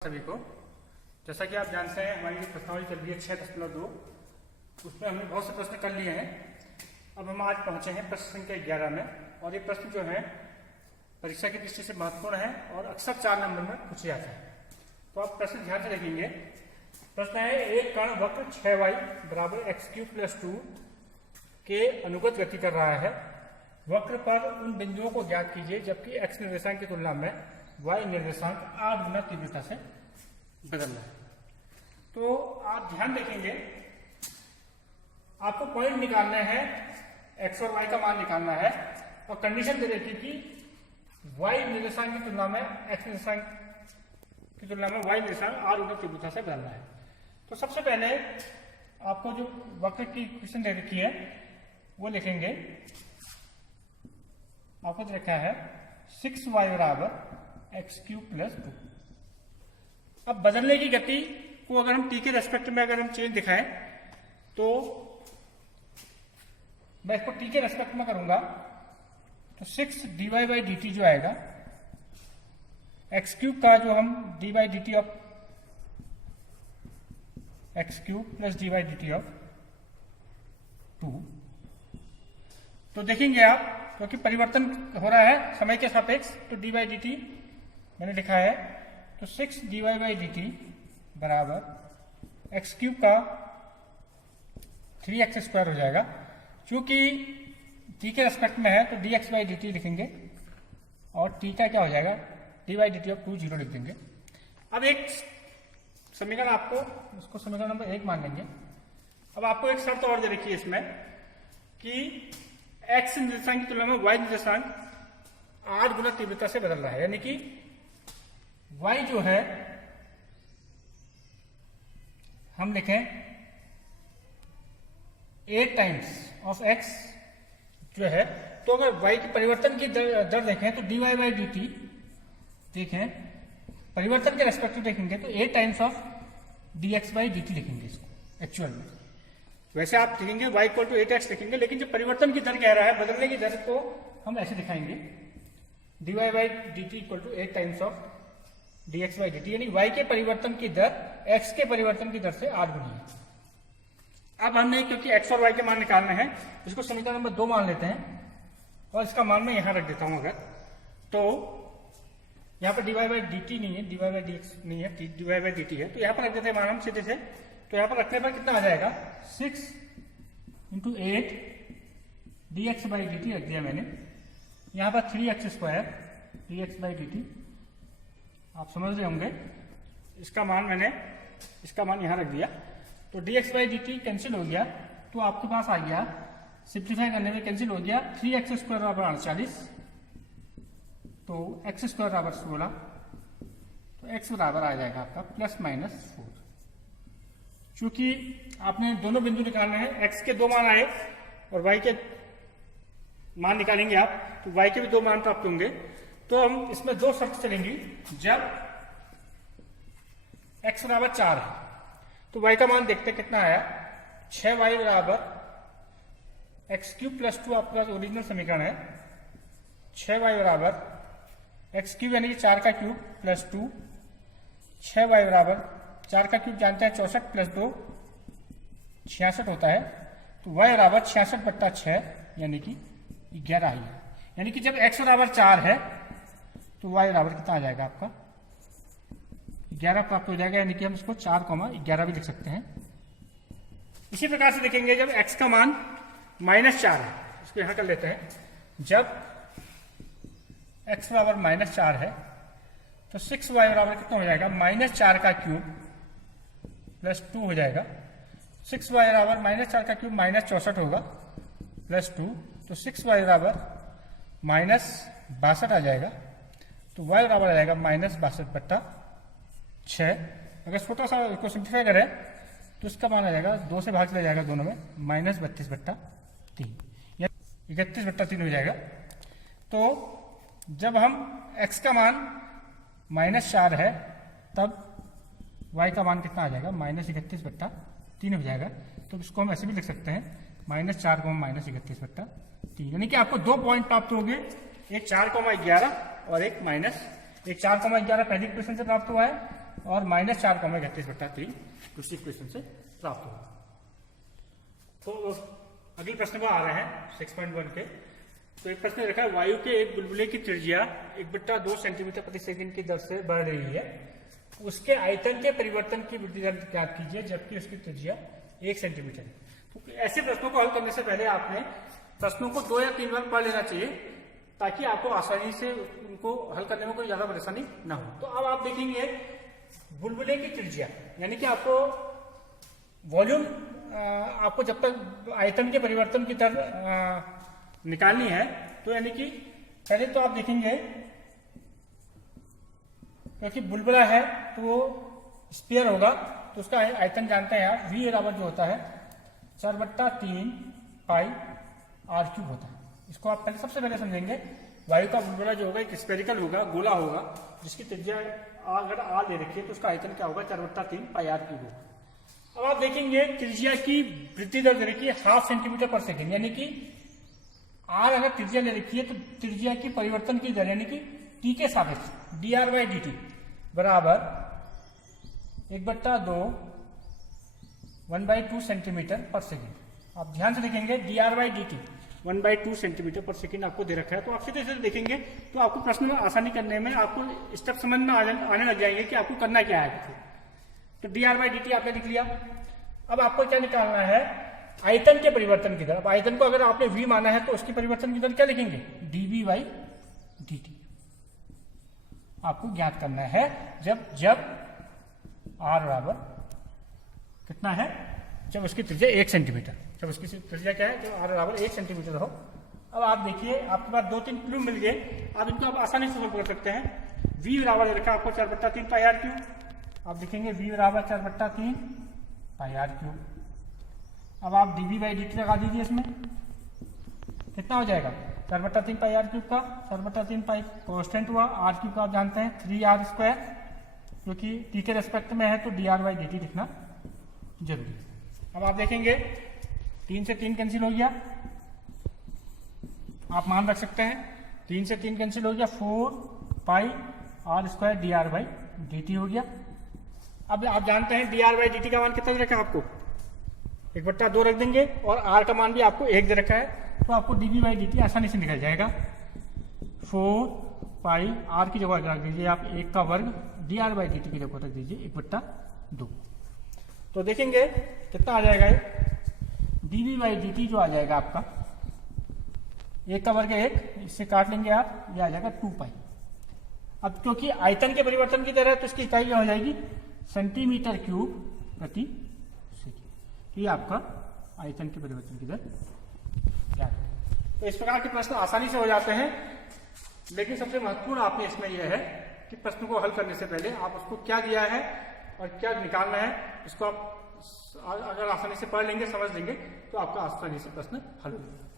सभी को। जैसा कि आप जानते हैं हमारी जो प्रश्नावली चल रही है 6.2, उसमें हमने बहुत से प्रश्न कर लिए हैं। अब हम आज पहुंचे हैं प्रश्न संख्या 11 में, और ये प्रश्न जो है परीक्षा की दृष्टि से महत्वपूर्ण है और अक्सर 4 नंबर में पूछे जाते हैं। तो आप प्रश्न ध्यान से देखेंगे। प्रश्न है, एक कण वक्र 6y बराबर x³ + 2 के अनुगत गति कर रहा है। वक्र पर उन बिंदुओं को ज्ञात कीजिए जबकि x निर्देशांक की तुलना में y निर्देशांक 8 गुना तीव्रता से बदलना है। तो आप ध्यान देखेंगे, आपको पॉइंट निकालना है, x और y का मान निकालना है, और कंडीशन दे रखी कि y निर्देशांक की तुलना में x निर्देशांक की तुलना में y निर्देशांक 8 गुना तीव्रता से बदलना है। तो सबसे पहले आपको जो वक्र की इक्वेशन दे रखी है वो लिखेंगे। आपको दे रखा है 6y बराबर x³ + 2। अब बदलने की गति को अगर हम t के रेस्पेक्ट में अगर हम चेंज दिखाएं, तो मैं इसको t के रेस्पेक्ट में करूंगा तो 6 dy/dt जो आएगा, x³ का जो हम d/dt of x³ + d/dt of 2। तो देखेंगे आप, क्योंकि परिवर्तन हो रहा है समय के सापेक्ष, तो d/dt मैंने लिखा है, तो 6 dy/dt बराबर x³ का 3x² हो जाएगा। चूंकि t के रेस्पेक्ट में है तो dx/dt लिखेंगे, और t का क्या हो जाएगा, d/dt ऑफ 2 0 लिख देंगे। अब एक समीकरण आपको, उसको समीकरण नंबर 1 मान लेंगे। अब आपको एक शर्त और दे रखी है इसमें कि x निर्देशांक की तुलना में y निर्देशांक 8 गुना तीव्रता से बदल रहा है, यानी कि y जो है हम लिखें 8 टाइम्स ऑफ x जो है। तो अगर y की परिवर्तन की दर देखें तो dy/dt देखें, परिवर्तन के रेस्पेक्ट में देखेंगे तो 8 टाइम्स ऑफ dx/dt लिखेंगे इसको एक्चुअल में। वैसे आप लिखेंगे y = 8x लिखेंगे, लेकिन जो परिवर्तन की दर कह रहा है, बदलने की दर को हम ऐसे दिखाएंगे, dy/dt = 8 टाइम्स ऑफ dx/dt, यानी y के परिवर्तन की दर x के परिवर्तन की दर से 8 गुनी है। अब हमने, क्योंकि x और y के मान निकालने हैं, इसको समीकरण नंबर 2 मान लेते हैं, और इसका मान मैं यहां रख देता हूं। अगर तो यहाँ पर dy/dt नहीं है, dy/dx नहीं है, dy/dt है, तो यहाँ पर रख देते हैं मान हम सीधे से। तो यहाँ पर रखने पर कितना आ जाएगा, 6 × 8 dx/dt रख दिया मैंने। यहाँ पर 3x² dx/dt, आप समझ रहे होंगे। इसका मान मैंने, इसका मान यहाँ रख दिया, तो dx/dt कैंसिल हो गया, तो आपके पास आ गया, सिंप्लीफाई करने में कैंसिल हो गया, 3x² बराबर 48, तो x² बराबर 16, तो x बराबर आ जाएगा आपका ±4। चूंकि आपने दोनों बिंदु निकालने हैं, x के 2 मान आए और y के मान निकालेंगे आप, तो y के भी 2 मान प्राप्त होंगे। तो हम इसमें 2 शर्त चलेंगी। जब x बराबर 4 है तो y का मान देखते कितना आया, 6y बराबर x³ + 2 आपके पास ओरिजिनल समीकरण है। 6y बराबर x³ यानी कि 4 का क्यूब + 2, 6y बराबर 4 का क्यूब जानते हैं 64 + 2 66 होता है, तो y बराबर 66/6 यानी कि 11 ही है। यानी कि जब x बराबर 4 है तो y बराबर कितना आ जाएगा आपका, 11 प्राप्त हो जाएगा, यानी कि हम इसको 4,11 भी लिख सकते हैं। इसी प्रकार से देखेंगे, जब x का मान -4 है, इसको यहां कर लेते हैं। जब x बराबर -4 है तो 6y बराबर कितना हो जाएगा, -4 का क्यूब + 2 हो जाएगा। 6y बराबर -4 का क्यूब -64 होगा + 2, तो 6y बराबर -62 आ जाएगा। तो y बराबर आ जाएगा -62/6। अगर छोटा सा इसको सिंप्लीफाई करें तो इसका मान आ जाएगा, 2 से भाग चला जाएगा दोनों में, -32/3 या 31/3 हो जाएगा। तो जब हम x का मान -4 है तब y का मान कितना आ जाएगा, -31/3 हो जाएगा। तो इसको हम ऐसे भी लिख सकते हैं, -4 को -31/3, यानी कि आपको 2 पॉइंट प्राप्त होंगे, एक 4,11 और एक 4,11 पहली इक्वेशन से प्राप्त हुआ है, और -4,31/3 दूसरी इक्वेशन से प्राप्त होगा। तो अगले प्रश्न पर आ रहे हैं 6.1 के। तो एक प्रश्न रखा है, वायु के एक बुलबुले की त्रिज्या 1/2 सेंटीमीटर प्रति सेकंड की दर से बढ़ रही है, उसके आयतन के परिवर्तन की वृद्धि दर ज्ञात कीजिए जबकि उसकी त्रिज्या 1 सेंटीमीटर है। तो ऐसे प्रश्नों को हल करने से पहले आपने प्रश्नों को 2 या 3 बार पढ़ लेना चाहिए ताकि आपको आसानी से उनको हल करने में कोई ज्यादा परेशानी ना हो। तो अब आप देखेंगे बुलबुले की त्रिज्या, यानी कि आपको वॉल्यूम, आपको जब तक आयतन के परिवर्तन की दर निकालनी है तो यानी कि पहले तो आप देखेंगे क्योंकि बुलबुला है तो वो स्फीयर होगा, तो उसका आयतन जानते हैं आप, v बराबर जो होता है 4/3 पाई r³ होता है। इसको आप पहले सबसे पहले समझेंगे। वायु का बुलबुला जो होगा एक स्फेरिकल होगा, गोला होगा, जिसकी त्रिज्या अगर r ले रखिए तो उसका आयतन क्या होगा 4/3 पाई r³ होगा। अब आप देखेंगे त्रिज्या की वृद्धि दर दे रखी है 0.5 सेंटीमीटर पर सेकेंड, यानी कि r अगर त्रिज्या ले रखी है तो त्रिज्या की परिवर्तन की दर यानी कि t के सापेक्ष dr/dt बराबर 1/2 1/2 सेंटीमीटर पर सेकेंड। आप ध्यान से देखेंगे dr/dt 1/2 सेंटीमीटर पर सेकेंड आपको दे रखा है। तो आप सीधे सीधे देखेंगे तो आपको प्रश्न में आसानी करने में आपको स्टेप समझ में आने लग जाएंगे कि आपको करना क्या है। तो dr/dt आपने लिख लिया। अब आपको क्या निकालना है, आयतन के परिवर्तन की दर। अब आयतन को अगर आपने v माना है तो उसकी परिवर्तन की दर क्या लिखेंगे, dv/dt आपको ज्ञात करना है जब r बराबर कितना है, जब उसकी त्रिज्या 1 सेंटीमीटर, जब उसकी त्रिज्या क्या है, जब r बराबर 1 सेंटीमीटर हो। अब आप देखिए आपके पास 2-3 क्लू मिल गए, आप इनको आप आसानी से सोल्व कर सकते हैं। v बराबर रखा आपको 4/3 पाई r³। आप देखेंगे v बराबर 4/3 पाई r³। अब आप dv/dt लगा दीजिए, इसमें कितना हो जाएगा 4/3 पाई r³ का 4/3 पाई कॉन्स्टेंट हुआ, r³ का आप जानते हैं 3r², क्योंकि t के रेस्पेक्ट में है तो dr/dt लिखना जरूरी है। अब आप देखेंगे 3 से 3 कैंसिल हो गया, आप मान रख सकते हैं 3 से 3 कैंसिल हो गया, 4 पाई r² dr/dt हो गया। अब आप जानते हैं dr/dt का मान कितना दे रखा है आपको, 1/2 रख देंगे और r का मान भी आपको 1 दे रखा है, तो आपको dv/dt आसानी से निकल जाएगा। 4 पाई r की जगह रख दीजिए आप 1 का वर्ग, dr/dt की जगह रख दीजिए 1/2। तो देखेंगे कितना आ जाएगा, dv/dt जो आ जाएगा आपका 1 का वर्ग 1, इससे काट लेंगे आप, ये आ जाएगा 2 पाई। अब क्योंकि आयतन के परिवर्तन की दर है तो इसकी इकाई क्या हो जाएगी, सेंटीमीटर क्यूब प्रति सेकेंड। ये आपका आयतन के परिवर्तन की दर। तो इस प्रकार के प्रश्न आसानी से हो जाते हैं, लेकिन सबसे महत्वपूर्ण आपने इसमें यह है कि प्रश्न को हल करने से पहले आप उसको क्या दिया है और क्या निकालना है, इसको आप अगर आसानी से पढ़ लेंगे, समझ लेंगे, तो आपका आसानी से प्रश्न हल होगा।